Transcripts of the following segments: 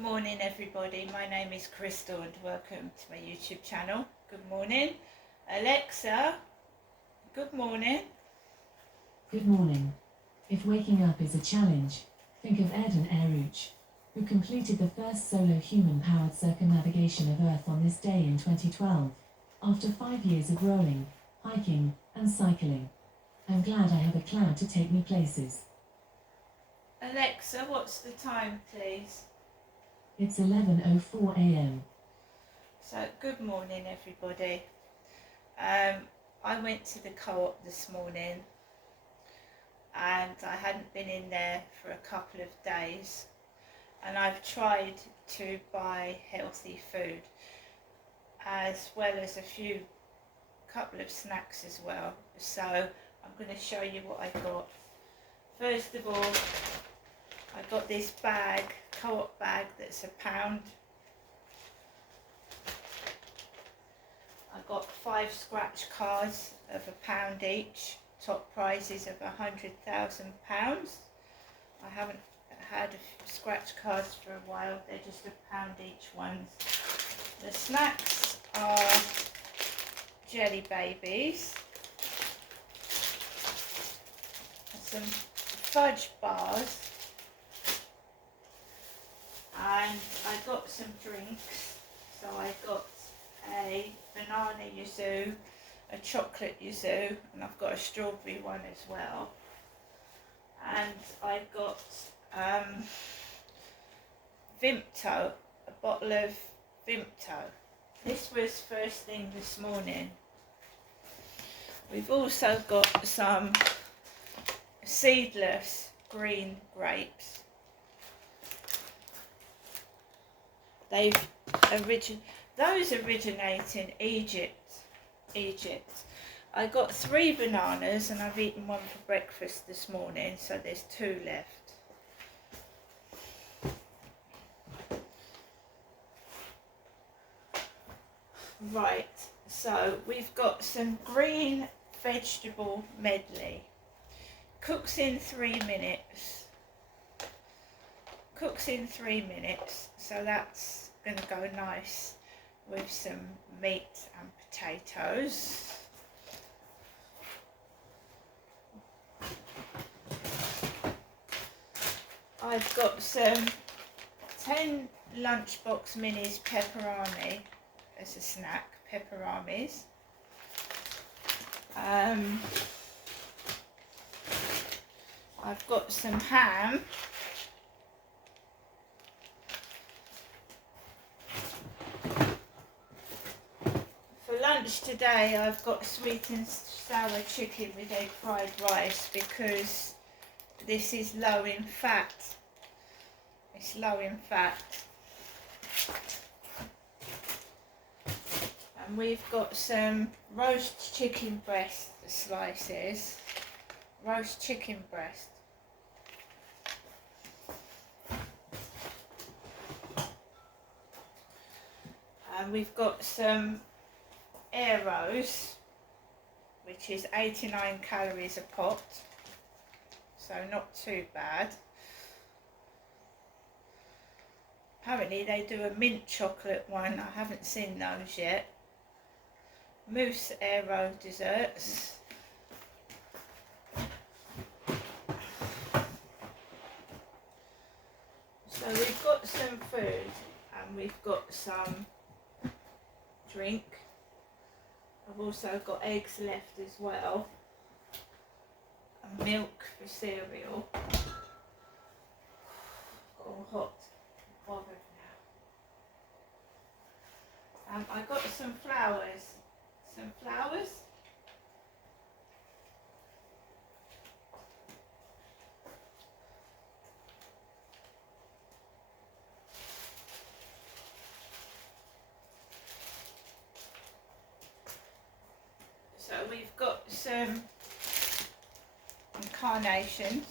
Good morning everybody, my name is Crystal and welcome to my YouTube channel. Good morning. Alexa, good morning. Good morning. If waking up is a challenge, think of Erdon Aruch, who completed the first solo human-powered circumnavigation of Earth on this day in 2012, after 5 years of rowing, hiking, and cycling. I'm glad I have a cloud to take me places. Alexa, what's the time please? It's 11:04 a.m. So good morning everybody. I went to the co-op this morning and I hadn't been in there for a couple of days, and I've tried to buy healthy food as well as a couple of snacks as well. So I'm going to show you what I got. First of all, I got this bag, co-op bag, that's £1. I got 5 scratch cards of £1 each, top prizes of £100,000. I haven't had scratch cards for a while, they're just £1 each ones. The snacks are Jelly Babies, some fudge bars, and I got some drinks. So I got a banana yuzu, a chocolate yuzu, and I've got a strawberry one as well. And I got Vimto, a bottle of Vimto. This was first thing this morning. We've also got some seedless green grapes. Those originate in Egypt. I got 3 bananas and I've eaten one for breakfast this morning, so there's 2 left. Right, so we've got some green vegetable medley. Cooks in 3 minutes. So that's going to go nice with some meat and potatoes. I've got some 10 Lunchbox Minis pepperami as a snack, pepperamis. I've got some ham. For lunch today I've got sweet and sour chicken with egg fried rice because this is low in fat. It's low in fat. And we've got some roast chicken breast slices. Roast chicken breast. And we've got some Aeros, which is 89 calories a pot, so not too bad. Apparently they do a mint chocolate one, I haven't seen those yet. Mousse Aero desserts. So we've got some food and we've got some drink. I've also got eggs left as well, and milk for cereal. Got all hot and bothered now. I got some flowers. So we've got some carnations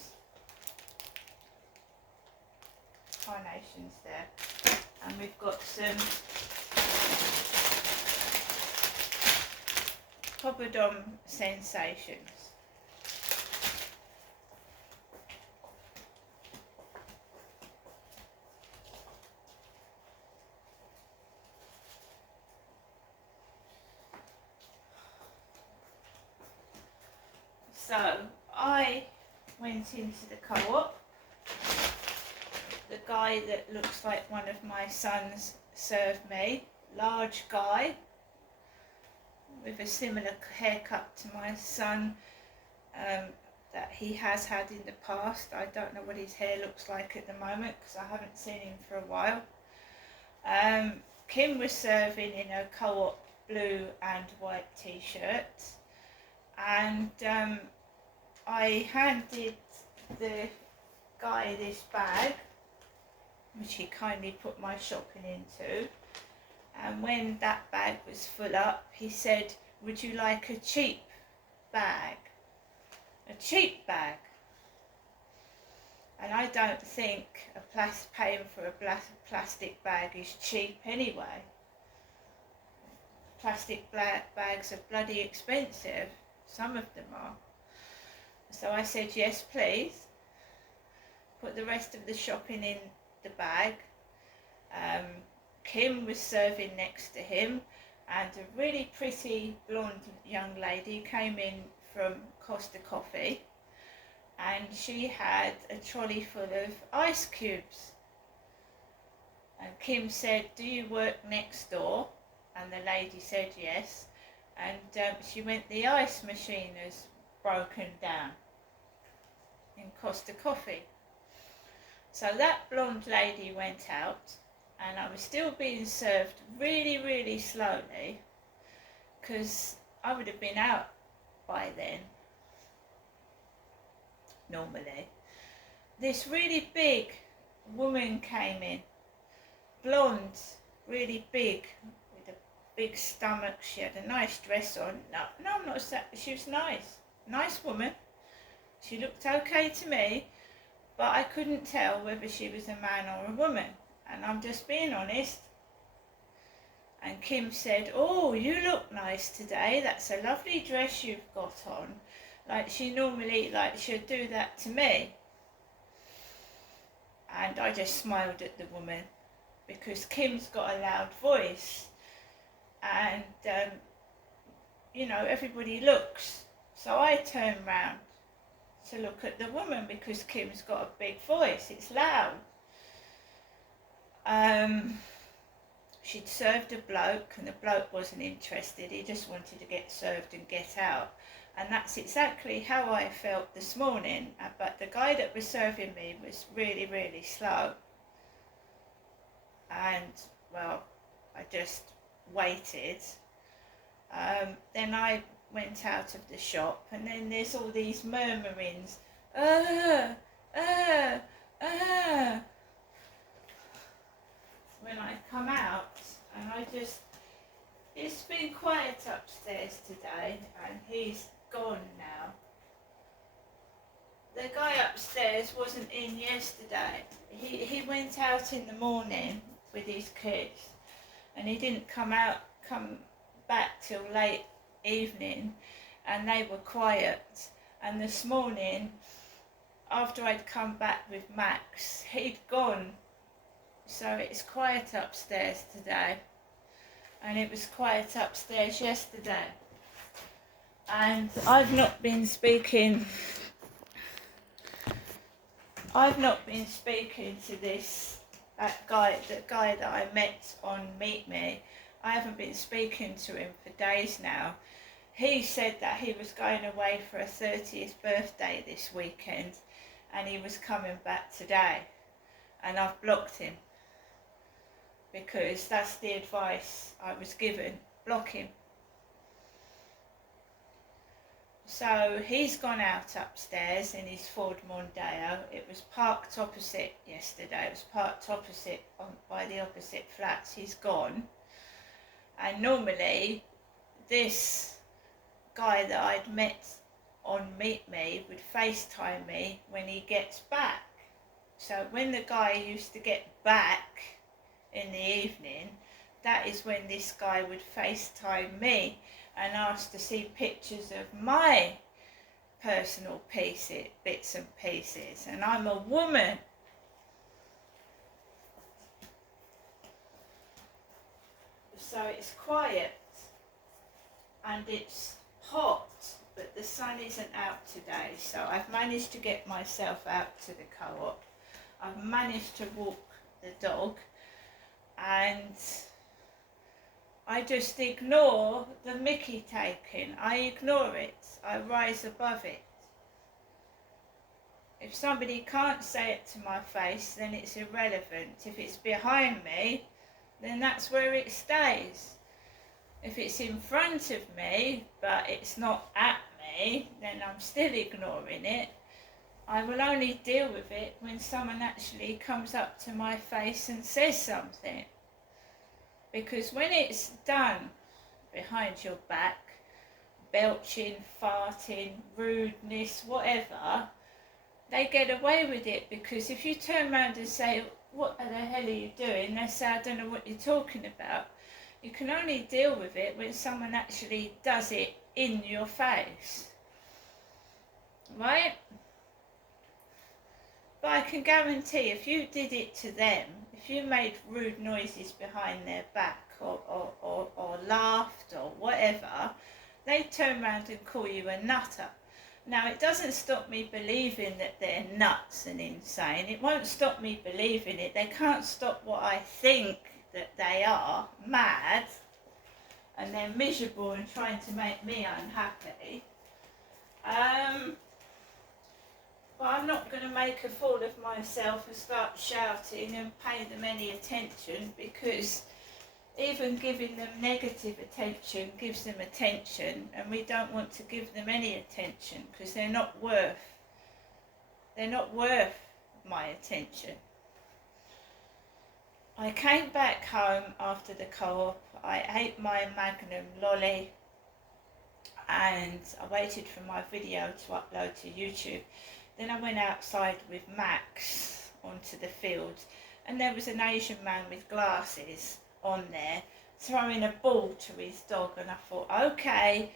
there, and we've got some Poppadom Sensations. So I went into the co-op. The guy that looks like one of my sons served me. Large guy with a similar haircut to my son that he has had in the past. I don't know what his hair looks like at the moment because I haven't seen him for a while. Kim was serving in a co-op blue and white t-shirt, and I handed the guy this bag, which he kindly put my shopping into, and when that bag was full up, he said, "Would you like a cheap bag?" A cheap bag. And I don't think paying for a plastic bag is cheap anyway. Plastic bags are bloody expensive. Some of them are. So I said, yes, please. Put the rest of the shopping in the bag. Kim was serving next to him, and a really pretty blonde young lady came in from Costa Coffee, and she had a trolley full of ice cubes. And Kim said, "Do you work next door?" And the lady said yes. And she went, "The ice machine has broken down in Costa Coffee." So that blonde lady went out, and I was still being served really, really slowly, because I would have been out by then, normally. This really big woman came in, blonde, really big, with a big stomach. She had a nice dress on. No, I'm not saying, she was nice woman. She looked okay to me, but I couldn't tell whether she was a man or a woman, and I'm just being honest. And Kim said, "Oh, you look nice today. That's a lovely dress you've got on." Like she normally, she'd do that to me. And I just smiled at the woman, because Kim's got a loud voice, and everybody looks. So I turned round to look at the woman, because Kim's got a big voice. It's loud. She'd served a bloke, and the bloke wasn't interested. He just wanted to get served and get out. And that's exactly how I felt this morning. But the guy that was serving me was really, really slow. And, well, I just waited. Then I went out of the shop, and then there's all these murmurings. When I come out, and it's been quiet upstairs today, and he's gone now. The guy upstairs wasn't in yesterday. He went out in the morning with his kids, and he didn't come back till late evening, and they were quiet. And this morning, after I'd come back with Max, he'd gone. So it's quiet upstairs today, and it was quiet upstairs yesterday. And I've not been speaking to the guy that I met on Meet Me. I haven't been speaking to him for days now. He said that he was going away for a 30th birthday this weekend, and he was coming back today, and I've blocked him, because that's the advice I was given. Block him. So he's gone out upstairs in his Ford Mondeo. It was parked opposite yesterday. It was parked opposite by the opposite flats. He's gone. And normally this guy that I'd met on Meet Me would FaceTime me when he gets back. So when the guy used to get back in the evening, that is when this guy would FaceTime me and ask to see pictures of my personal bits and pieces. And I'm a woman. So it's quiet and it's hot but the sun isn't out today, so I've managed to get myself out to the co-op. I've managed to walk the dog, and I just ignore the mickey taking. I ignore it. I rise above it. If somebody can't say it to my face, then it's irrelevant. If it's behind me, then that's where it stays. If it's in front of me, but it's not at me, then I'm still ignoring it. I will only deal with it when someone actually comes up to my face and says something. Because when it's done behind your back, belching, farting, rudeness, whatever, they get away with it, because if you turn around and say, what the hell are you doing? They say, I don't know what you're talking about. You can only deal with it when someone actually does it in your face. Right? But I can guarantee if you did it to them, if you made rude noises behind their back or laughed or whatever, they'd turn around and call you a nutter. Now, it doesn't stop me believing that they're nuts and insane. It won't stop me believing it. They can't stop what I think that they are, mad, and they're miserable and trying to make me unhappy. But I'm not going to make a fool of myself and start shouting and pay them any attention, because even giving them negative attention gives them attention, and we don't want to give them any attention because they're not worth my attention. I came back home after the co-op. I ate my Magnum lolly and I waited for my video to upload to YouTube. Then I went outside with Max onto the field, and there was an Asian man with glasses on there throwing a ball to his dog, and I thought, okay,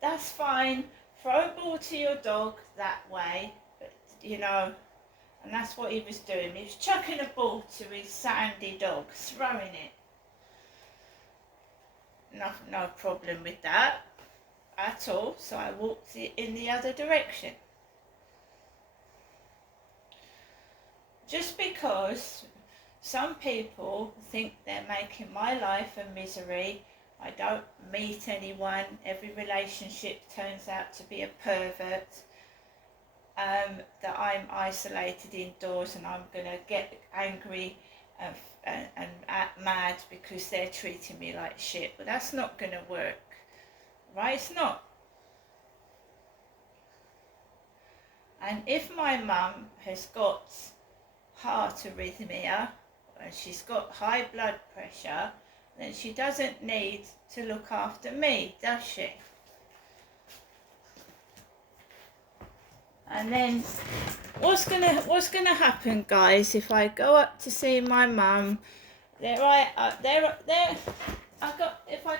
that's fine, throw a ball to your dog that way, but you know, and that's what he was doing. He was chucking a ball to his sandy dog, throwing it. No problem with that at all, so I walked in the other direction. Just because some people think they're making my life a misery, I don't meet anyone, every relationship turns out to be a pervert, that I'm isolated indoors and I'm going to get angry and act mad because they're treating me like shit. But that's not going to work, right? It's not. And if my mum has got heart arrhythmia and she's got high blood pressure, then she doesn't need to look after me, does she? And then what's gonna happen, guys, if I go up to see my mum? If I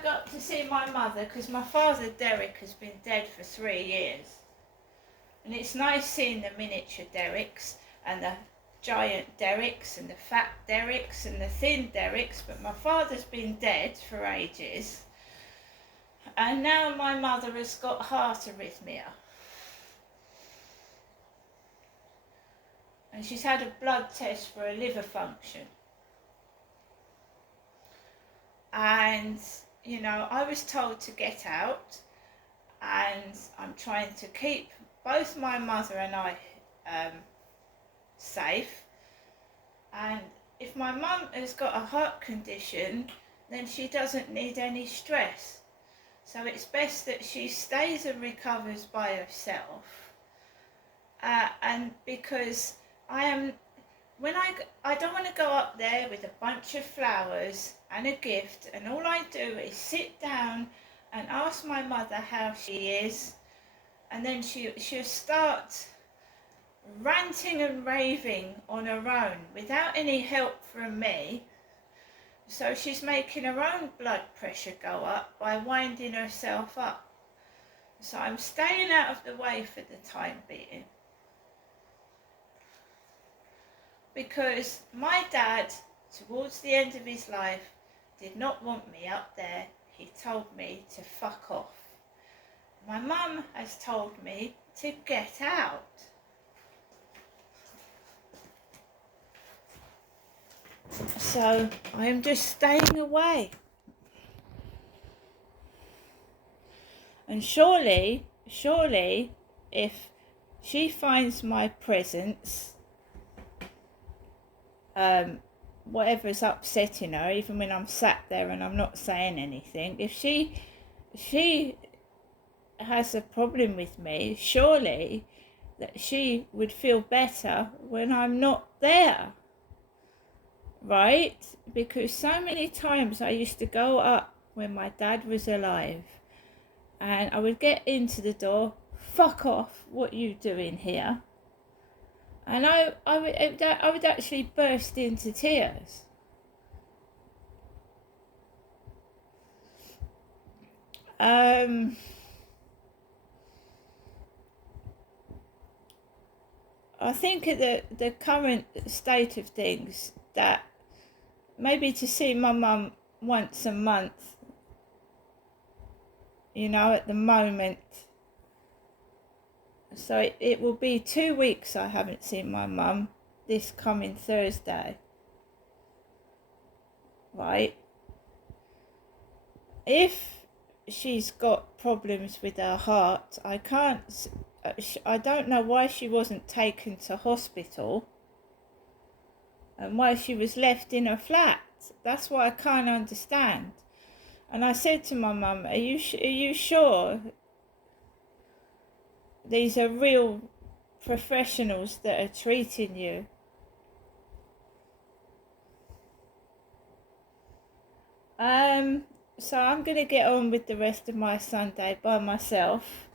go up to see my mother, because my father Derek has been dead for 3 years, and it's nice seeing the miniature Dereks and the giant Dereks and the fat Dereks and the thin Dereks, but my father's been dead for ages, and now my mother has got heart arrhythmia, and she's had a blood test for a liver function. And you know, I was told to get out, and I'm trying to keep both my mother and I safe. And if my mum has got a heart condition, then she doesn't need any stress, so it's best that she stays and recovers by herself. And because I don't want to go up there with a bunch of flowers and a gift, and all I do is sit down and ask my mother how she is, and then she'll start ranting and raving on her own without any help from me. So she's making her own blood pressure go up by winding herself up. So I'm staying out of the way for the time being, because my dad, towards the end of his life, did not want me up there. He told me to fuck off. My mum has told me to get out. So I am just staying away. And surely, if she finds my presence, whatever's upsetting her, even when I'm sat there and I'm not saying anything, if she has a problem with me, surely that she would feel better when I'm not there, right? Because so many times I used to go up when my dad was alive, and I would get into the door, fuck off, what you doing here? And I would actually burst into tears. I think at the current state of things, that maybe to see my mum once a month, at the moment. So it will be 2 weeks I haven't seen my mum, this coming Thursday. Right? If she's got problems with her heart, I don't know why she wasn't taken to hospital and why she was left in her flat. That's what I can't understand. And I said to my mum, are you sure these are real professionals that are treating you? So I'm going to get on with the rest of my Sunday by myself.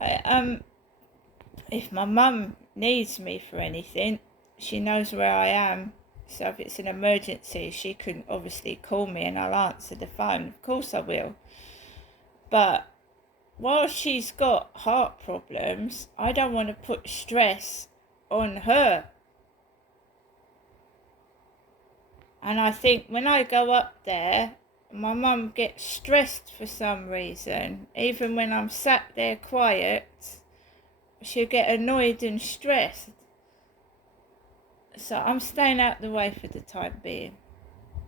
If my mum needs me for anything, she knows where I am. So if it's an emergency, she can obviously call me and I'll answer the phone. Of course I will. But while she's got heart problems, I don't want to put stress on her. And I think when I go up there, my mum gets stressed for some reason. Even when I'm sat there quiet, she'll get annoyed and stressed. So I'm staying out the way for the time being.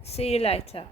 See you later.